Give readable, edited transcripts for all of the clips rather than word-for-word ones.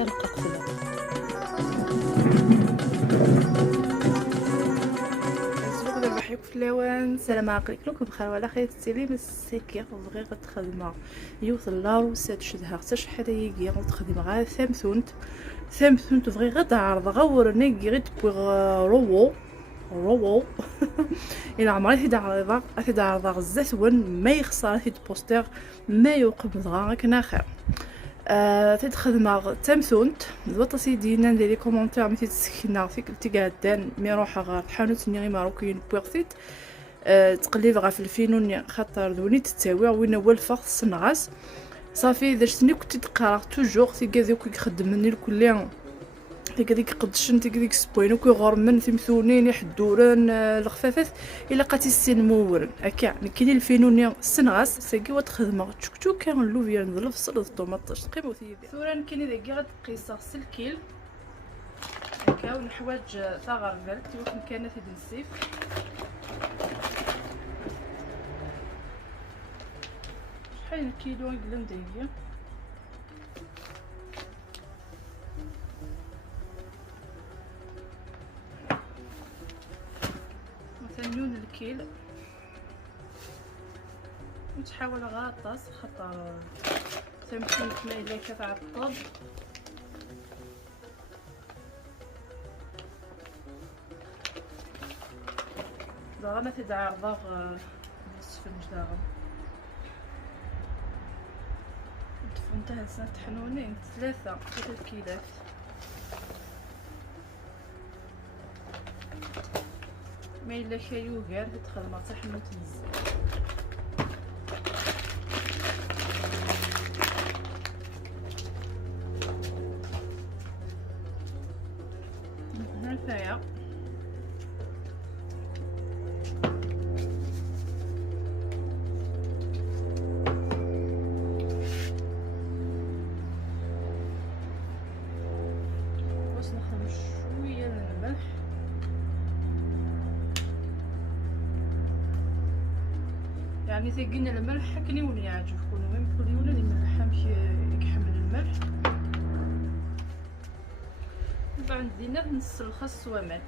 خارقة قفلة. نسلوك دابا حيوك في اللوان. السلام عليكم بخير وعلى خير. تسيلي مسكي بغي غتخدم يوصل لاروسات شدها حتى شحال هي غتخدم غير ثامثونت بغي غير تعرض غورني غير تبوي رو الى عمري هيدا عرضا غزات ون ما يخسر هيد بوستر ما يوقف مزغا كنا خير. تخدم تامثونت دوطا سيدينا ندير لي كومونتير ملي تسكنا فيك تقعدان مي روحها غير الحانوت ني ماروكيين بوغسيت تقليب غا في الفينون خاطر دوني تتاوي وين هو الفخ الصنغاس صافي اذا شتني كنت تقرا توجور تيكازيو كيخدم مني الكل تيكاديك قدشن تيكاديك سبوينو كيغرمن ثمثونين يحدورن الخفافات الا قاتي السين مورن هكا كاين الفينون السنغاس ساكي وتخدم تشكتو كان اللوفيا نظلف صلص الطوماط تقيمو ثيدي ثورا كاين داكي غتقيسها الكيل هكا والحوايج تاع غرفال كيما كانت هاد السيف شحال كيلو يقلن دايا مثلا الكيل وتحاول غاطاس خاطر تمكن تميل لك تاع الطب دابا ما تدعرض بالسفنج دابا دفنتها سنة حنونين ثلاثة كيلات ما الا شايو غير تدخل ما تحنو تنزل هنايا باش نخدم شويه الملح يعني تيقينا الملح كني ولي يعجبكم المهم كل يوم اللي ملحها مش يكحمل الملح بعد دينا نص الخس وماء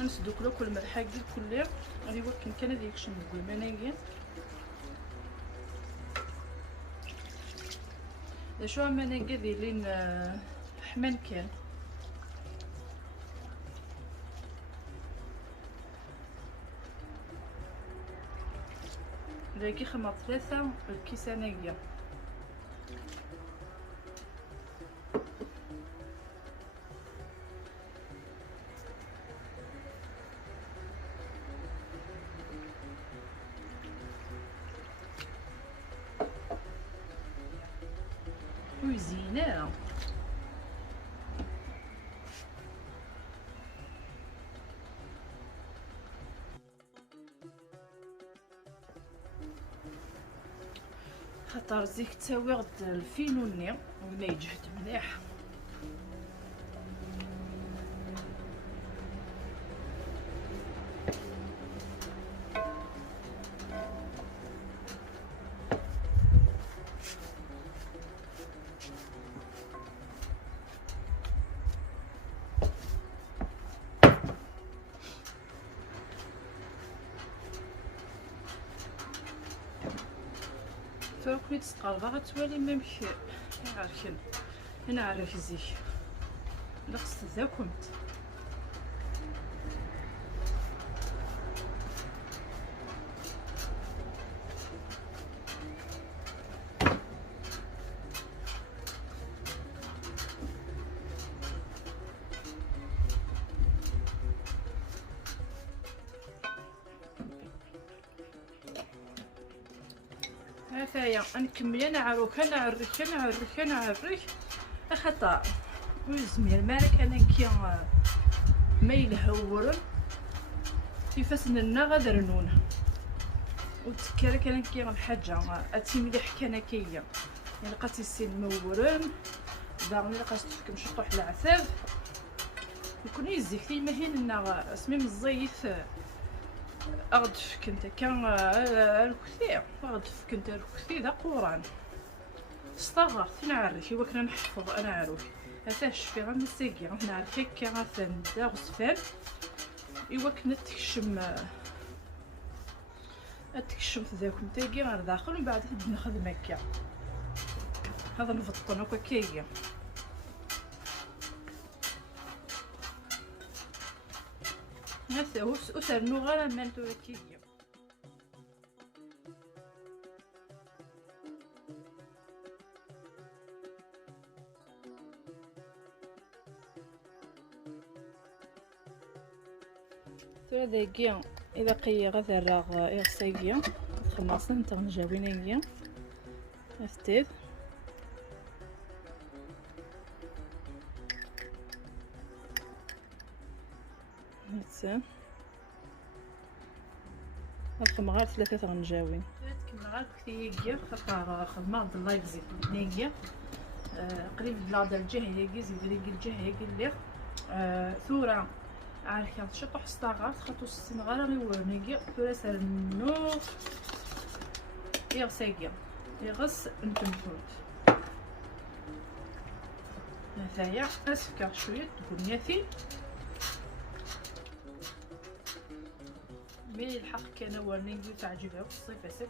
نسدو كل الملح كي كل غادي ولكن كان ديك شنو نقول مناقي شو مناقي ديالين حمان كان داكي خمر ثلاثة الكيسانية وزينة خاطر زيك تساوي غد الفينوني وما يجهد مليح كنت تقلبها غتولي ممشي عارفين انا عارف زيك لقصت ذاكمت هاكايا نكمل انا عروك انا عرك خطا وزمير مالك انا كي ما يلهورن كيفاش لنا غادرنون وتكرك انا كي الحاجه اتي مليح كان كيا يعني لقيت السين مورن داغني لقيت تفك مشطوح العسل يكون يزيك لي ماهين لنا اسمي الزيت اغدف كنت كان الكثير اغدف كنت الكثير دا قران استغرق نعرف هو كنا نحفظ انا عروش هذا الشفي غير مساكي نعرف هكا غاثن دا غصفان ايوا كنا تكشم ذاكم تاقي غير داخل ومن بعد تبدا نخدم هكا هذا نفطن هكا كايا هسه هو سرنو غير مالتو هكايا. ترى ذاكيا اذا قيا غير راغ اغساكيا خلصنا نتا نجاوينيا استيد هسه الخمغار ثلاثة غنجاوين كما غير كثير خاطر خدمة الله يجزيك نيجي قريب بلاد الجهة هيجي زيد الجهة هيجي اللي ثورة عارف كانت شطح استغرت خاطر السنغال غيورنيكي ثورة سرنو يغساكي يغس نتم فوت هذايا اسفكر شوية بنياتي مي الحق كان ورنيكي تعجبها في الصيف اسف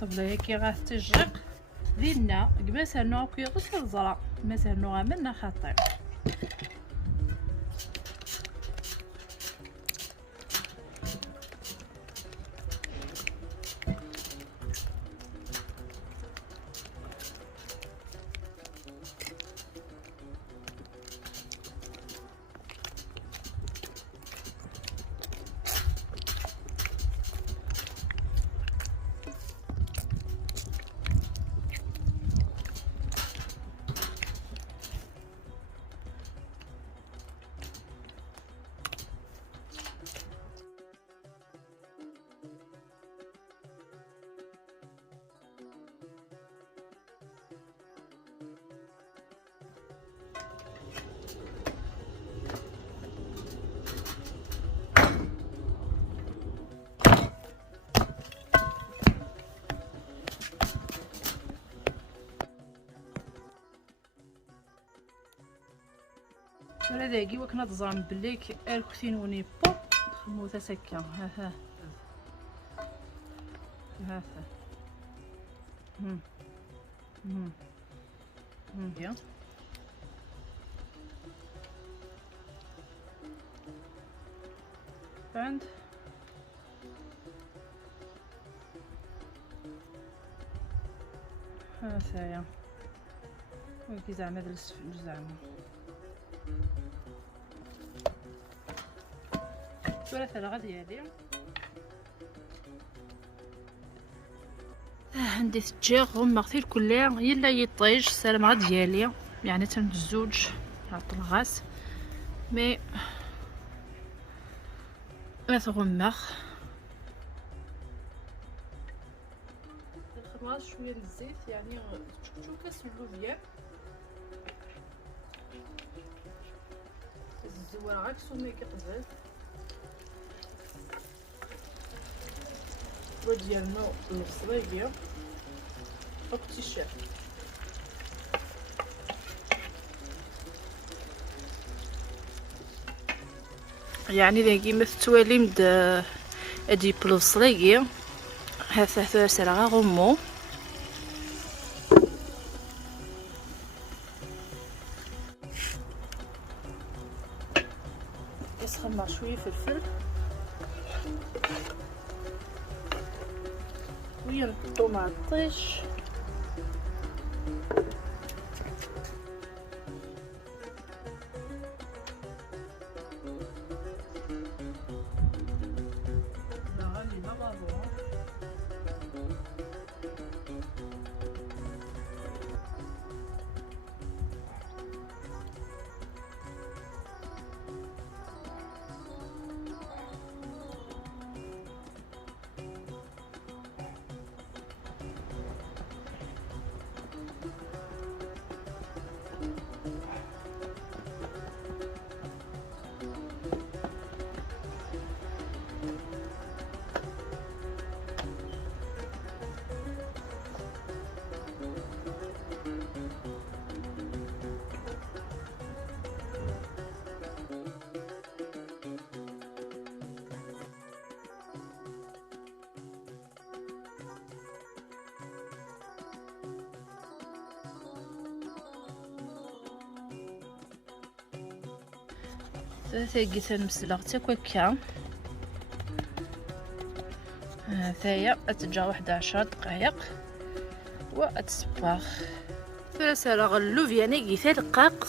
طبلا هيك غاتجق دينا كما نوع كيغوس الزرع مثلا نوع منا خطير هذا داكي وكنا تزرم بليك الكثين وني بو خمو تسكا ها ها يا عند ها سايا وكي زعما هذا السفل زعما ثلاثة لغة ديالي عندي تجاغ غمغتي الكلية يلا يطيج سلام غا ديالي يعني تنزوج نعط الغاس مي ما تغمغ نخدم شوية الزيت يعني تشوكا سلو بيان الزوار غاك سومي كيقبل ديالنا الصبايبيه وقت الشاف يعني ذاكي مثوالي مد ادي بلوصليكي هذا سرعه غمو يسخن مع شويه فلفل شويه الطوماطيش ثاقي تنمسلغ تاكوكا. ثايا اتجا 11 دقائق واتسباغ. فرسالغ اللوفياني ثالقاق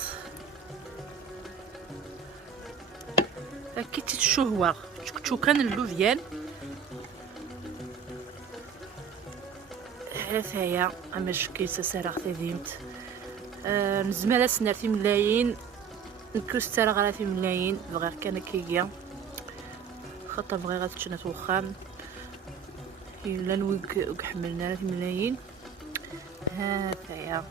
هكي تتشوهوا كان اللوفيان. ثايا اماش كيسا سارغ تذيمت. نزمال سنارتي ملايين نكوس ترى غراتي ملايين بغير كان كيجيا خاطر بغي غتشنات وخام الا نوك حملنا راه ملايين. هاكايا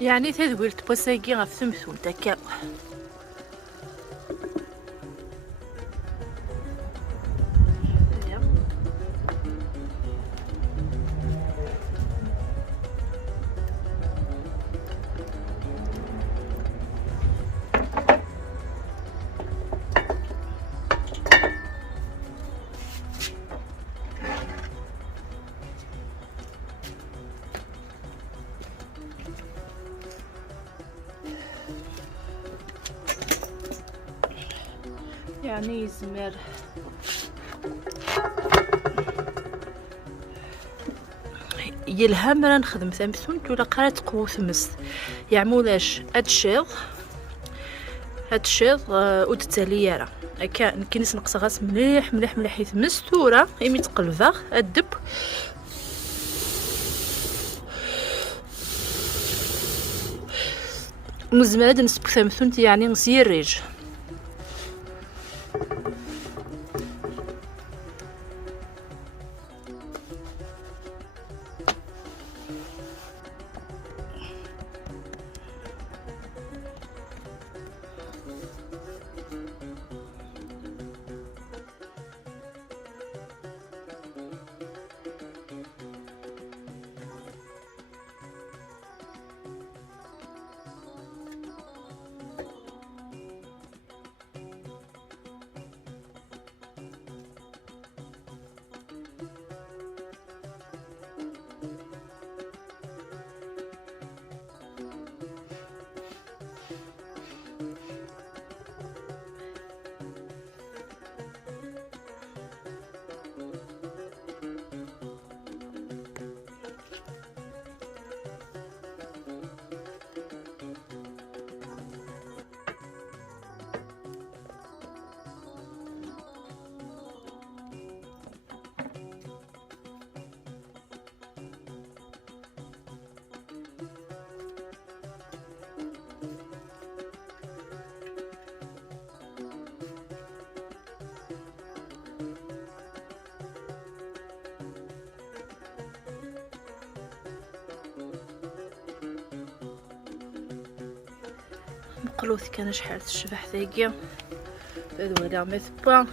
يعني تذويل تبوساكي غف ثمثول تاكا. يعني يزمر يلهم راه نخدم ثمثونت ولا قرات قوة ثمس يعمولاش هاد الشيض وتتالي راه هكا نكنس نقص غاس مليح مليح مليح يثمس ثورة يمي تقلبها الدب مزمرة نسبك ثمثونت يعني نسير ريج. مقلوث كان شحال الشبح ثاقيا هذا ولا مثبا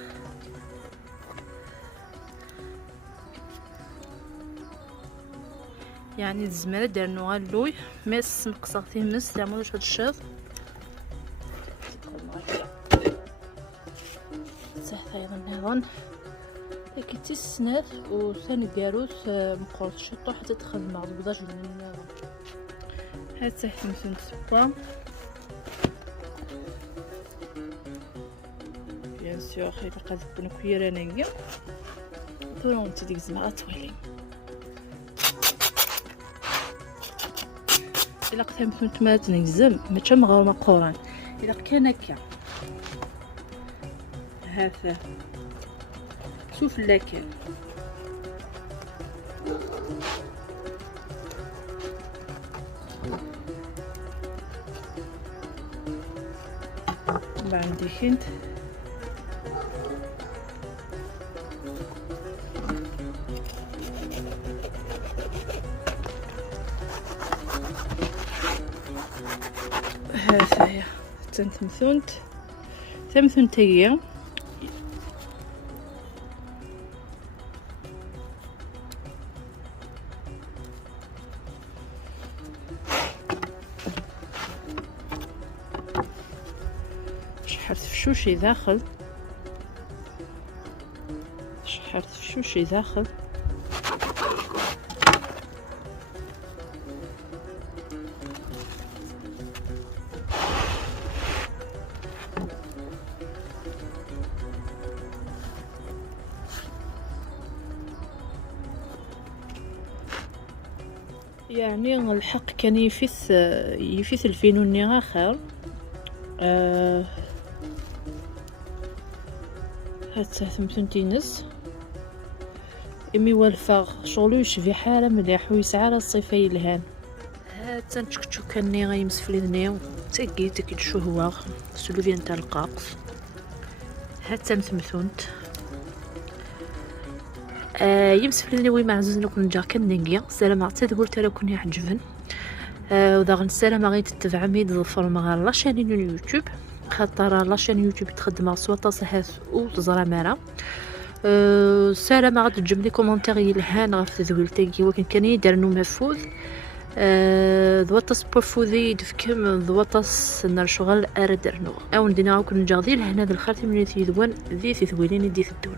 يعني الزمالة دارنو غالوي مس مقصاغتي مس تعملوش هاد الشاط صحت ايضا نظن كيتي السنات وثاني كاروس مقرط شطو حتى تخدم مع البضاج من هاد صحت مثل تسبا بيان سور الا قاد بنكوير انايا طولون انت ديك الزمعه طويلين الا قتهم نتوما تنزم ماشي مغاومه قران الا كان هكا هذا شوف لكن ما عندي هند هذا هي تنثمثونت ثمثنتيه شحال فشوشي داخل شحال فشوشي داخل يعني الحق كان يفيس الفينوني آخر. حتى ثمثنتينس إمي والفاغ شغلو يشفي حالة مليح ويسعى على الصيفة يلهان. هاتا نشكتشو كاني غيمس فليدني تاكي تاكي تشوهواغ سلو فين تاع القاقص. هاتا نثمثونت يمس فليدني وي معزوز نكون نجا كننقيا السلام عطيت قلت لها كوني عجبن. وذا غنسلام غي تتبع ميد ظفر مغار لاشين اليوتيوب خاطر لاشين يوتيوب تخدم سوا تصحات او تزرع مالا. سلام غادي تجيب لي كومونتير يلهان غاف تذويلتي ولكن كان يدير نو مفوذ ذواتس بورفوذي دفكم ذواتس نرشغل اردرنو او ندينا كون نجاضي لهنا ذا الخاتم اللي تيذوان ذي تذويلين دي الدون.